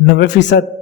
90%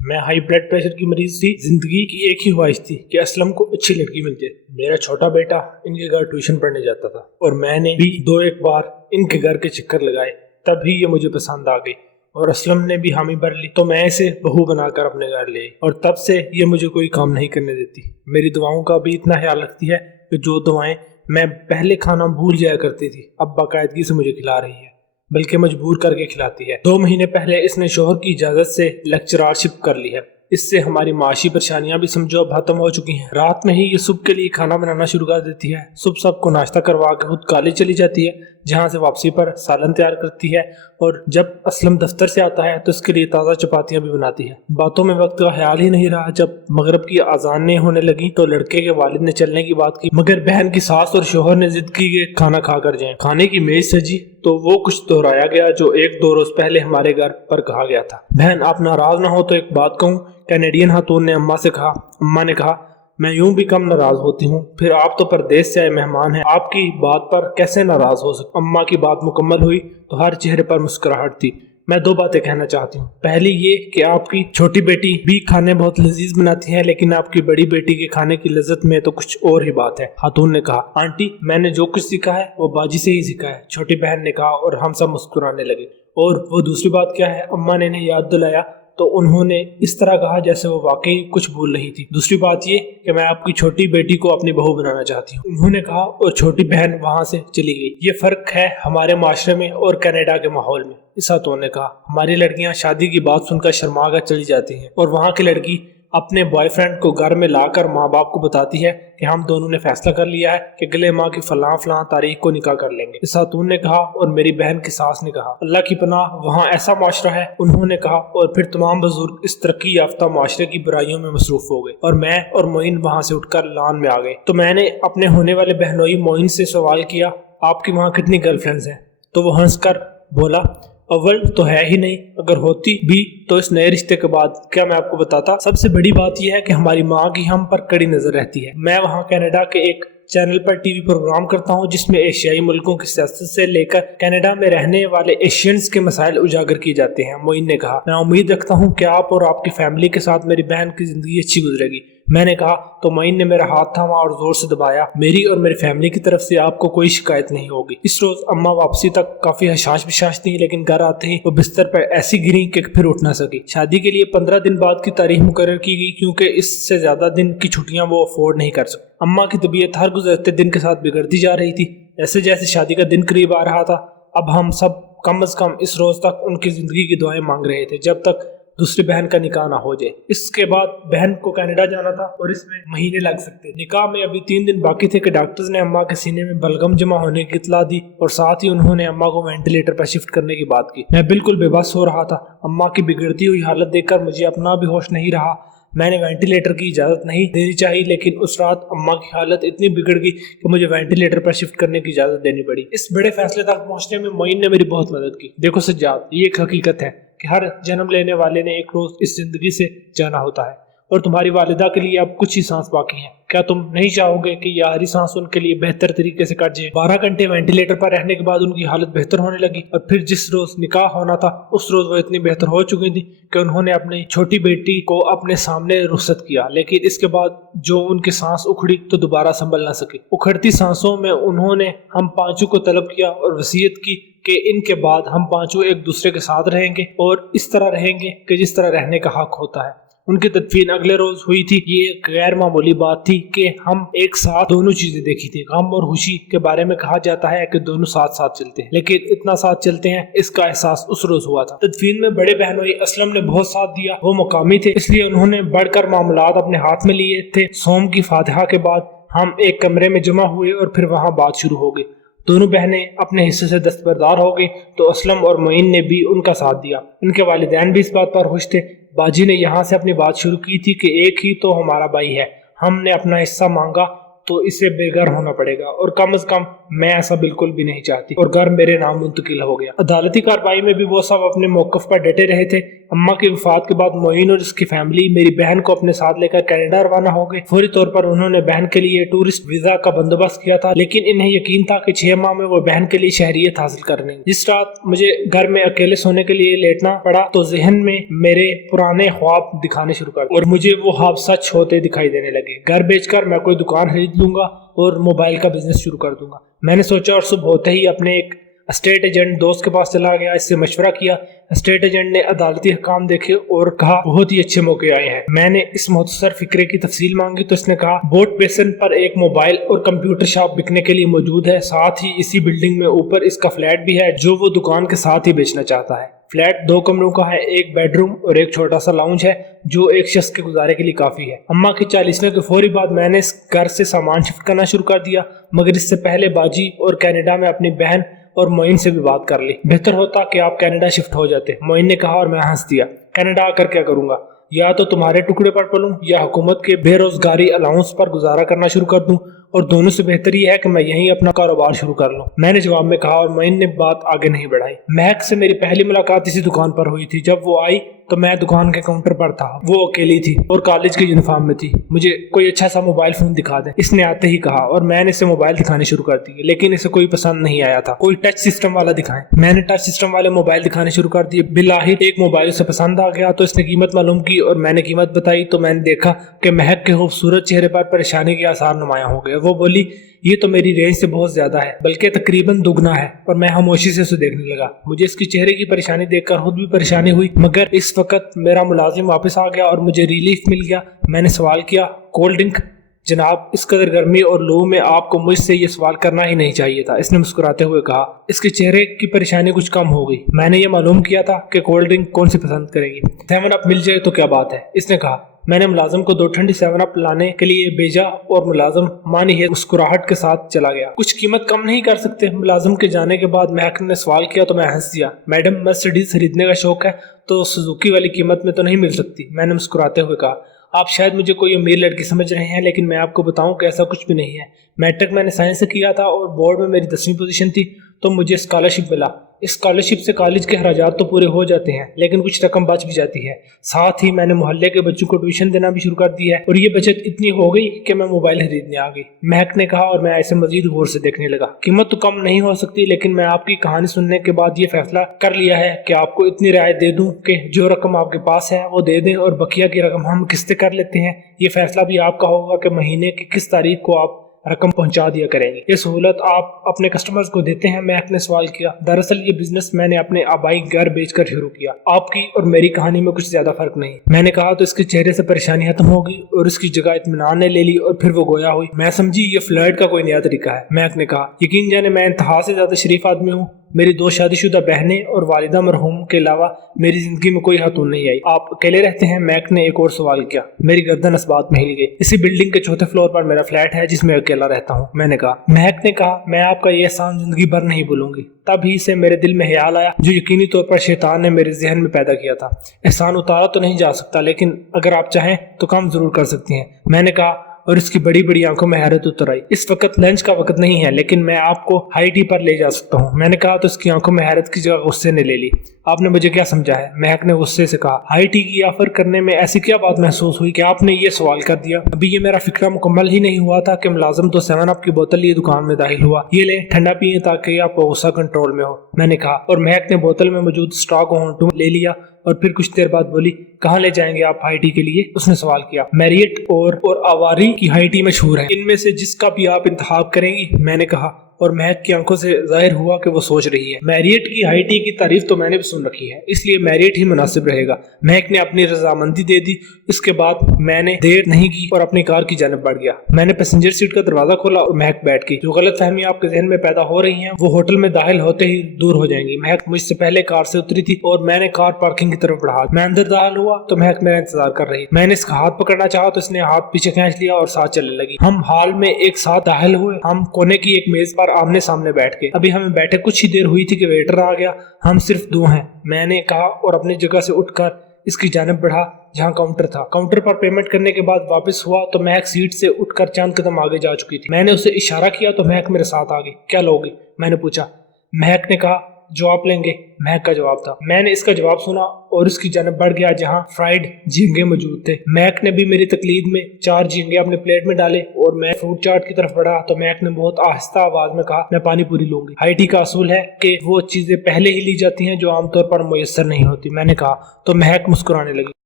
میں high blood pressure کی مریض تھی، زندگی کی ایک ہی خواہش تھی کہ اسلم کو اچھی لڑکی مل جائے۔ میرا چھوٹا بیٹا ان کے گھر ٹیوشن پڑھنے جاتا تھا اور میں نے بھی 2-1 بار ان کے گھر کے چکر لگائے، تب ہی یہ مجھے پسند آ گئی اور اسلم نے بھی حامی بھر لی تو میں اسے بہو بنا کر اپنے گھر لے آئی، اور تب سے یہ مجھے کوئی کام نہیں کرنے دیتی۔ میری دعاؤں کا بھی اتنا خیال رکھتی ہے کہ جو دعائیں میں پہلے کھانا بھول جایا کرتی تھی اب باقاعدگی سے مجھے کھلا رہی ہے، بلکہ مجبور کر کے کھلاتی ہے۔ 2 مہینے پہلے اس نے شوہر کی اجازت سے لیکچرارشپ کر لی ہے، اس سے ہماری معاشی پریشانیاں بھی سمجھو اب ختم ہو چکی ہیں۔ رات میں ہی یہ صبح کے لیے کھانا بنانا شروع کر دیتی ہے، صبح سب کو ناشتہ کروا کے خود کالج چلی جاتی ہے، جہاں سے واپسی پر سالن تیار کرتی ہے، اور جب اسلم دفتر سے آتا ہے تو اس کے لیے تازہ چپاتیاں بھی بناتی ہے۔ باتوں میں وقت کا خیال ہی نہیں رہا، جب مغرب کی اذانیں ہونے لگی تو لڑکے کے والد نے چلنے کی بات کی، مگر بہن کی ساس اور شوہر نے ضد کی کہ کھانا کھا کر جائیں۔ کھانے کی میز سجی تو وہ کچھ دہرایا گیا جو 1-2 روز پہلے ہمارے گھر پر کہا گیا تھا۔ بہن آپ ناراض نہ ہو تو ایک بات کہوں، کینیڈین خاتون نے اماں سے کہا۔ اماں نے کہا میں یوں بھی کم ناراض ہوتی ہوں، پھر آپ تو پردیس سے آئے مہمان ہیں، آپ کی بات پر کیسے ناراض ہو سکتے۔ اماں کی بات مکمل ہوئی تو ہر چہرے پر مسکراہٹ تھی۔ میں 2 باتیں کہنا چاہتی ہوں، پہلی یہ کہ آپ کی چھوٹی بیٹی بھی کھانے بہت لذیذ بناتی ہے، لیکن آپ کی بڑی بیٹی کے کھانے کی لذت میں تو کچھ اور ہی بات ہے۔ خاتون نے کہا آنٹی میں نے جو کچھ سیکھا ہے وہ باجی سے ہی سیکھا ہے، چھوٹی بہن نے کہا، اور ہم سب مسکرانے لگے۔ اور وہ دوسری بات کیا ہے؟ اماں نے انہیں یاد دلایا تو انہوں نے اس طرح کہا جیسے وہ واقعی کچھ بھول رہی تھی۔ دوسری بات یہ کہ میں آپ کی چھوٹی بیٹی کو اپنی بہو بنانا چاہتی ہوں، انہوں نے کہا، اور چھوٹی بہن وہاں سے چلی گئی۔ یہ فرق ہے ہمارے معاشرے میں اور کینیڈا کے ماحول میں، اس خاتون نے کہا۔ ہماری لڑکیاں شادی کی بات سن کر شرما کر چلی جاتی ہیں، اور وہاں کی لڑکی اپنے بوائے فرینڈ کو گھر میں لا کر ماں باپ کو بتاتی ہے کہ ہم دونوں نے فیصلہ کر لیا ہے کہ اگلے ماہ کی فلاں تاریخ کو نکاح کر لیں گے، اس خاتون نے کہا، اور میری بہن کی ساس نے کہا اللہ کی پناہ وہاں ایسا معاشرہ ہے، انہوں نے کہا، اور پھر تمام بزرگ اس ترقی یافتہ معاشرے کی برائیوں میں مصروف ہو گئے، اور میں اور معین وہاں سے اٹھ کر لان میں آ گئے۔ تو میں نے اپنے ہونے والے بہنوئی معین سے سوال کیا آپ کی وہاں کتنی گرل فرینڈز ہیں؟ تو وہ ہنس کر بولا اول تو ہے ہی نہیں، اگر ہوتی بھی تو اس نئے رشتے کے بعد کیا میں آپ کو بتاتا۔ سب سے بڑی بات یہ ہے کہ ہماری ماں کی ہم پر کڑی نظر رہتی ہے۔ میں وہاں کینیڈا کے ایک چینل پر ٹی وی پروگرام کرتا ہوں جس میں ایشیائی ملکوں کی سیاست سے لے کر کینیڈا میں رہنے والے ایشینز کے مسائل اجاگر کیے جاتے ہیں۔ معین نے کہا میں امید رکھتا ہوں کہ آپ اور آپ کی فیملی کے ساتھ میری بہن کی زندگی اچھی گزرے گی۔ میں نے کہا تو معین نے میرا ہاتھ تھاما اور زور سے دبایا۔ میری اور میری فیملی کی طرف سے آپ کو کوئی شکایت نہیں ہوگی۔ اس روز اماں واپسی تک کافی حشاش بشاش تھیں، لیکن گھر آتے ہی وہ بستر پر ایسی گریں کہ پھر اٹھ نہ سکی۔ شادی کے لیے 15 دن بعد کی تاریخ مقرر کی گئی کیونکہ اس سے زیادہ دن کی چھٹیاں وہ افورڈ نہیں کر سکتی۔ اماں کی طبیعت ہر گزرتے دن کے ساتھ بگڑتی جا رہی تھی، جیسے جیسے شادی کا دن قریب آ رہا تھا۔ اب ہم سب کم از کم اس روز تک ان کی زندگی کی دعائیں مانگ رہے تھے جب تک دوسری بہن کا نکاح نہ ہو جائے۔ اس کے بعد بہن کو کینیڈا جانا تھا اور اس میں مہینے لگ سکتے۔ نکاح میں ابھی 3 دن باقی تھے کہ ڈاکٹرز نے اماں کے سینے میں بلغم جمع ہونے کی اطلاع دی اور ساتھ ہی انہوں نے اماں کو وینٹیلیٹر پر شفٹ کرنے کی بات کی۔ میں بالکل بے بس ہو رہا تھا، اماں کی بگڑتی ہوئی حالت دیکھ کر مجھے اپنا بھی ہوش نہیں رہا۔ میں نے وینٹیلیٹر کی اجازت نہیں دینی چاہی، لیکن اس رات اماں کی حالت اتنی بگڑ گئی کہ مجھے وینٹیلیٹر پر شفٹ کرنے کی اجازت دینی پڑی۔ اس بڑے فیصلے تک پہنچنے میں معین نے میری بہت مدد کی۔ دیکھو سجاد، یہ ایک حقیقت ہے کہ ہر جنم لینے والے نے ایک روز اس زندگی سے جانا ہوتا ہے، اور تمہاری والدہ کے لیے اب کچھ ہی سانس باقی ہیں۔ کیا تم نہیں چاہو گے کہ یہ آخری سانس ان کے لیے بہتر طریقے سے کٹ جائے؟ 12 گھنٹے وینٹیلیٹر پر رہنے کے بعد ان کی حالت بہتر ہونے لگی، اور پھر جس روز نکاح ہونا تھا اس روز وہ اتنی بہتر ہو چکی تھی کہ انہوں نے اپنی چھوٹی بیٹی کو اپنے سامنے رخصت کیا، لیکن اس کے بعد جو ان کی سانس اکھڑی تو دوبارہ سنبھل نہ سکی۔ اکھڑتی سانسوں میں انہوں نے ہم پانچوں کو طلب کیا اور وصیت کی کہ ان کے بعد ہم پانچوں ایک دوسرے کے ساتھ رہیں گے اور اس طرح رہیں گے کہ جس طرح رہنے کا حق ہوتا ہے۔ ان کی تدفین اگلے روز ہوئی تھی۔ یہ ایک غیر معمولی بات تھی کہ ہم ایک ساتھ دونوں چیزیں دیکھی تھی۔ غم اور خوشی کے بارے میں کہا جاتا ہے کہ دونوں ساتھ ساتھ چلتے ہیں، لیکن اتنا ساتھ چلتے ہیں اس کا احساس اس روز ہوا تھا۔ تدفین میں بڑے بہنوئی اسلم نے بہت ساتھ دیا، وہ مقامی تھے اس لیے انہوں نے بڑھ کر معاملات اپنے ہاتھ میں لیے تھے۔ سوم کی فاتحہ کے بعد ہم ایک کمرے میں جمع ہوئے اور پھر وہاں بات شروع ہو گئی۔ دونوں بہنیں اپنے حصے سے دستبردار ہو گئی تو اسلم اور معین نے بھی ان کا ساتھ دیا۔ ان کے والدین بھی اس بات پر خوش تھے۔ باجی نے یہاں سے اپنی بات شروع کی تھی کہ ایک ہی تو ہمارا بھائی ہے، ہم نے اپنا حصہ مانگا تو اسے بے گھر ہونا پڑے گا، اور کم از کم میں ایسا بالکل بھی نہیں چاہتی، اور گھر میرے نام منتقل ہو گیا۔ عدالتی کارروائی میں بھی وہ سب اپنے موقف پر ڈٹے رہے تھے۔ اماں کی وفات کے بعد معین اور اس کی فیملی میری بہن کو اپنے ساتھ لے کر کینیڈا روانہ ہو گئے۔ فوری طور پر انہوں نے بہن کے لیے ٹورسٹ ویزا کا بندوبست کیا تھا، لیکن انہیں یقین تھا کہ 6 ماہ میں وہ بہن کے لیے شہریت حاصل کر لیں گے۔ جس رات مجھے گھر میں اکیلے سونے کے لیے لیٹنا پڑا تو ذہن میں میرے پرانے خواب دکھانے شروع کر، اور مجھے وہ خواب سچ ہوتے دکھائی دینے لگے۔ گھر بیچ کر میں کوئی دکان خرید لوں گا اور موبائل کا بزنس شروع کر دوں گا، میں نے سوچا، اور صبح ہوتے ہی اپنے ایک اسٹیٹ ایجنٹ دوست کے پاس چلا گیا، اس سے مشورہ کیا۔ اسٹیٹ ایجنٹ نے عدالتی حکام دیکھے اور کہا بہت ہی اچھے موقع آئے ہیں۔ میں نے اس مختصر فکرے کی تفصیل مانگی تو اس نے کہا بوٹ بیسن پر ایک موبائل اور کمپیوٹر شاپ بکنے کے لیے موجود ہے، ساتھ ہی اسی بلڈنگ میں اوپر اس کا فلیٹ بھی ہے جو وہ دکان کے ساتھ ہی بیچنا چاہتا ہے۔ فلیٹ 2 کمروں کا ہے، ایک بیڈ روم اور ایک چھوٹا سا لاؤنج ہے جو ایک شخص کے گزارے کے لیے کافی ہے۔ اماں کی 40ویں کے فوری بعد میں نے اس گھر سے سامان شفٹ کرنا شروع کر دیا، مگر اس سے پہلے باجی اور کینیڈا میں اپنی بہن اور معین سے بھی بات کر لی۔ بہتر ہوتا کہ آپ کینیڈا شفٹ ہو جاتے، معین نے کہا، اور میں ہنس دیا۔ کینیڈا آ کر کیا کروں گا؟ یا تو تمہارے ٹکڑے پر پلوں یا حکومت کے بے روزگاری الاؤنس پر گزارا کرنا شروع کر دوں، اور دونوں سے بہتر یہ ہے کہ میں یہیں اپنا کاروبار شروع کر لوں، میں نے جواب میں کہا، اور معین نے بات آگے نہیں بڑھائی۔ مہک سے میری پہلی ملاقات اسی دکان پر ہوئی تھی۔ جب وہ آئی تو میں دکان کے کاؤنٹر پر تھا، وہ اکیلی تھی اور کالج کے یونیفارم میں تھی۔ مجھے کوئی اچھا سا موبائل فون دکھا دیں، اس نے آتے ہی کہا، اور میں نے اسے موبائل دکھانے شروع کر دیے، لیکن اسے کوئی پسند نہیں آیا تھا۔ کوئی ٹچ سسٹم والا دکھائیں۔ میں نے ٹچ سسٹم والے موبائل دکھانے شروع کر دیے۔ بالآخر ایک موبائل اسے پسند آ گیا تو اس نے قیمت معلوم کی، اور میں نے قیمت بتائی تو میں نے دیکھا کہ مہک کے خوبصورت چہرے پر پریشانی کے آثار نمایاں ہو گئے۔ وہ بولی یہ تو میری رینج سے بہت زیادہ ہے، بلکہ تقریباً دگنا ہے، اور میں خاموشی سے اسے دیکھنے لگا۔ مجھے اس کی چہرے کی پریشانی دیکھ کر خود بھی پریشانی ہوئی، مگر اس وقت میرا ملازم واپس آ گیا اور مجھے ریلیف مل گیا۔ میں نے سوال کیا، کولڈ ڈرنک جناب؟ اس قدر گرمی اور لو میں آپ کو مجھ سے یہ سوال کرنا ہی نہیں چاہیے تھا، اس نے مسکراتے ہوئے کہا۔ اس کے چہرے کی پریشانی کچھ کم ہو گئی۔ میں نے یہ معلوم کیا تھا کہ کولڈ ڈرنک کون سی پسند کریں گی، 7 اپ مل جائے تو کیا بات ہے، اس نے کہا۔ میں نے ملازم کو 2 ٹھنڈی 7 اپ لانے کے لیے بھیجا اور ملازم مانی ہے مسکراہٹ کے ساتھ چلا گیا۔ کچھ قیمت کم نہیں کر سکتے؟ ملازم کے جانے کے بعد مہک نے سوال کیا تو میں ہنس دیا۔ میڈم مرسیڈیز خریدنے کا شوق ہے تو سوزوکی والی قیمت میں تو نہیں مل سکتی، میں نے مسکراتے ہوئے کہا۔ آپ شاید مجھے کوئی امیر لڑکی سمجھ رہے ہیں، لیکن میں آپ کو بتاؤں کہ ایسا کچھ بھی نہیں ہے۔ میٹرک میں نے سائنس سے کیا تھا اور بورڈ میں میری 10ویں پوزیشن تھی تو مجھے اسکالرشپ ملا۔ اسکالرشپ سے کالج کے اخراجات تو پورے ہو جاتے ہیں، لیکن کچھ رقم بچ بھی جاتی ہے۔ ساتھ ہی میں نے محلے کے بچوں کو ٹیوشن دینا بھی شروع کر دی ہے، اور یہ بچت اتنی ہو گئی کہ میں موبائل خریدنے آ گئی، مہک نے کہا، اور میں ایسے مزید غور سے دیکھنے لگا۔ قیمت تو کم نہیں ہو سکتی، لیکن میں آپ کی کہانی سننے کے بعد یہ فیصلہ کر لیا ہے کہ آپ کو اتنی رعایت دے دوں کہ جو رقم آپ کے پاس ہے وہ دے دیں، اور بقیہ کی رقم ہم قسطیں کر لیتے ہیں۔ یہ فیصلہ بھی آپ کا ہوگا کہ مہینے کی کس تاریخ کو آپ رقم پہنچا دیا کریں گے۔ یہ سہولت آپ اپنے کسٹمرز کو دیتے ہیں؟ مہک نے سوال کیا۔ دراصل یہ بزنس میں نے اپنے آبائی گھر بیچ کر شروع کیا۔ آپ کی اور میری کہانی میں کچھ زیادہ فرق نہیں، میں نے کہا تو اس کے چہرے سے پریشانی ختم ہو گئی اور اس کی جگہ اطمینان نے لے لی، اور پھر وہ گویا ہوئی۔ میں سمجھی یہ فلرٹ کا کوئی نیا طریقہ ہے، مہک نے کہا۔ یقین جانے میں انتہا سے زیادہ شریف آدمی ہوں، میری 2 شادی شدہ بہنیں اور والدہ مرحوم کے علاوہ میری زندگی میں کوئی خاتون نہیں آئی۔ آپ اکیلے رہتے ہیں؟ مہک نے ایک اور سوال کیا۔ میری گردن اس بات میں ہل گئی۔ اسی بلڈنگ کے 4تھے فلور پر میرا فلیٹ ہے جس میں اکیلا رہتا ہوں، میں نے کہا۔ مہک نے کہا، میں آپ کا یہ احسان زندگی بھر نہیں بھولوں گی۔ تب ہی سے میرے دل میں خیال آیا جو یقینی طور پر شیطان نے میرے ذہن میں پیدا کیا تھا۔ احسان اتارا تو نہیں جا سکتا، لیکن اگر آپ چاہیں تو کام ضرور کر سکتی ہیں، میں نے کہا، اور اس کی بڑی بڑی آنکھوں میں حیرت اتر آئی۔ اس وقت لنچ کا وقت نہیں ہے، لیکن میں آپ کو ہائی ٹی پر لے جا سکتا ہوں، میں نے کہا تو اس کی آنکھوں میں حیرت کی جگہ غصے نے لے لی۔ آپ نے مجھے کیا سمجھا ہے؟ مہک نے غصے سے کہا۔ ہائی ٹی کی آفر کرنے میں ایسی کیا بات محسوس ہوئی کہ آپ نے یہ سوال کر دیا؟ ابھی یہ میرا فکرہ مکمل ہی نہیں ہوا تھا کہ ملازم تو 7 اپ کی بوتل لیے دکان میں داخل ہوا۔ یہ لیں ٹھنڈا پیئیں تاکہ آپ کو غصہ کنٹرول میں ہو، میں نے کہا، اور مہک نے بوتل میں موجود اسٹرا کو ہونٹوں میں لے لیا، اور پھر کچھ دیر بعد بولی، کہاں لے جائیں گے آپ ہائی ٹی کے لیے؟ اس نے سوال کیا۔ میریٹ اور آواری کی ہائی ٹی مشہور ہے، ان میں سے جس کا بھی آپ انتخاب کریں گی، میں نے کہا، اور مہک کی آنکھوں سے ظاہر ہوا کہ وہ سوچ رہی ہے۔ میریٹ کی ہائی ٹی کی تعریف تو میں نے بھی سن رکھی ہے، اس لیے میریٹ ہی مناسب رہے گا، مہک نے اپنی رضامندی دے دی۔ اس کے بعد میں نے دیر نہیں کی اور اپنی کار کی جانب بڑھ گیا۔ میں نے پیسنجر سیٹ کا دروازہ کھولا اور مہک بیٹھ گئی۔ جو غلط فہمی آپ کے ذہن میں پیدا ہو رہی ہیں وہ ہوٹل میں داخل ہوتے ہی دور ہو جائیں گی۔ مہک مجھ سے پہلے کار سے اتری تھی اور میں نے کار پارکنگ کی طرف بڑھا۔ میں اندر داخل ہوا تو مہک میرا انتظار کر رہی۔ میں نے اس کا ہاتھ پکڑنا چاہا تو اس نے ہاتھ پیچھے کھینچ لیا اور ساتھ چلنے لگی۔ ہم ہال میں ایک ساتھ داخل ہوئے۔ ہم کونے کی ایک میز پر آمنے سامنے بیٹھ گئے۔ ابھی ہمیں بیٹھے کچھ ہی دیر ہوئی تھی کہ ویٹر آ گیا۔ ہم صرف 2 ہیں، میں نے کہا، اور اپنی جگہ سے اٹھ کر اس کی جانب بڑھا جہاں کاؤنٹر تھا۔ کاؤنٹر پر پیمنٹ کرنے کے بعد واپس ہوا تو مہک سیٹ سے اٹھ کر چند قدم آگے جا چکی تھی۔ میں نے اسے اشارہ کیا تو مہک میرے ساتھ آ گئی۔ کیا لوگے؟ میں نے پوچھا۔ مہک نے کہا جو آپ لیں گے، مہک کا جواب تھا۔ میں نے اس کا جواب سنا اور اس کی جانب بڑھ گیا جہاں فرائیڈ جھینگے موجود تھے۔ مہک نے بھی میری تقلید میں 4 جھینگے اپنے پلیٹ میں ڈالے اور میں فروٹ چاٹ کی طرف بڑھا تو مہک نے بہت آہستہ آواز میں کہا میں پانی پوری لوں گی۔ ہائی ٹی کا اصول ہے کہ وہ چیزیں پہلے ہی لی جاتی ہیں جو عام طور پر میسر نہیں ہوتی، میں نے کہا۔ تو مہک مسکرانے لگی۔